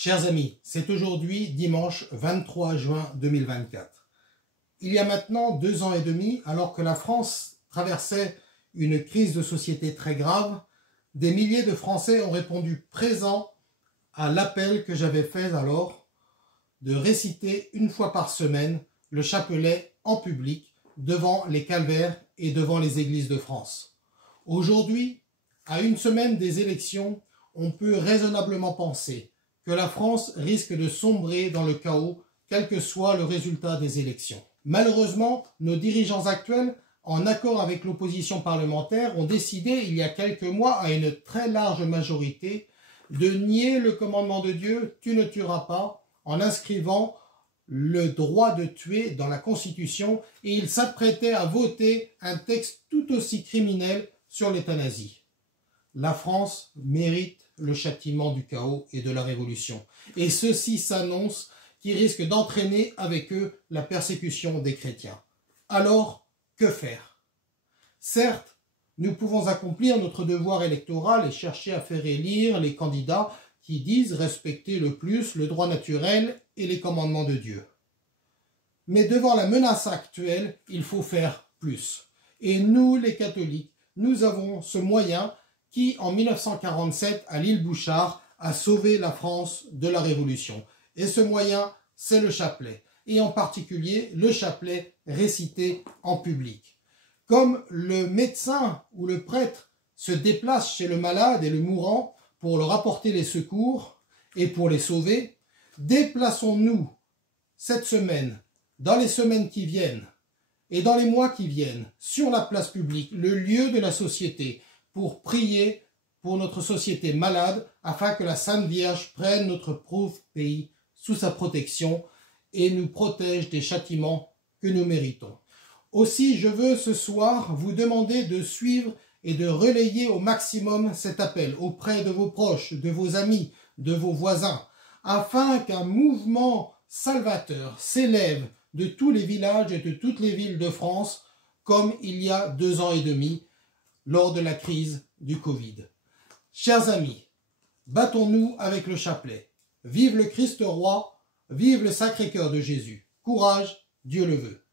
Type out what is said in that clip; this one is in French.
Chers amis, c'est aujourd'hui dimanche 23 juin 2024. Il y a maintenant 2 ans et demi, alors que la France traversait une crise de société très grave, des milliers de Français ont répondu présents à l'appel que j'avais fait alors de réciter une fois par semaine le chapelet en public devant les calvaires et devant les églises de France. Aujourd'hui, à une semaine des élections, on peut raisonnablement penser que la France risque de sombrer dans le chaos, quel que soit le résultat des élections. Malheureusement, nos dirigeants actuels, en accord avec l'opposition parlementaire, ont décidé il y a quelques mois à une très large majorité de nier le commandement de Dieu « Tu ne tueras pas » en inscrivant le droit de tuer dans la Constitution, et ils s'apprêtaient à voter un texte tout aussi criminel sur l'euthanasie. La France mérite le châtiment du chaos et de la révolution. Et ceux-ci s'annoncent qui risquent d'entraîner avec eux la persécution des chrétiens. Alors, que faire? Certes, nous pouvons accomplir notre devoir électoral et chercher à faire élire les candidats qui disent respecter le plus le droit naturel et les commandements de Dieu. Mais devant la menace actuelle, il faut faire plus. Et nous, les catholiques, nous avons ce moyen qui, en 1947, à l'île Bouchard, a sauvé la France de la Révolution. Et ce moyen, c'est le chapelet, et en particulier le chapelet récité en public. Comme le médecin ou le prêtre se déplace chez le malade et le mourant pour leur apporter les secours et pour les sauver, déplaçons-nous cette semaine, dans les semaines qui viennent et dans les mois qui viennent, sur la place publique, le lieu de la société, pour prier pour notre société malade, afin que la Sainte Vierge prenne notre pauvre pays sous sa protection et nous protège des châtiments que nous méritons. Aussi, je veux ce soir vous demander de suivre et de relayer au maximum cet appel auprès de vos proches, de vos amis, de vos voisins, afin qu'un mouvement salvateur s'élève de tous les villages et de toutes les villes de France, comme il y a 2 ans et demi, lors de la crise du Covid. Chers amis, battons-nous avec le chapelet. Vive le Christ roi, vive le Sacré-Cœur de Jésus. Courage, Dieu le veut.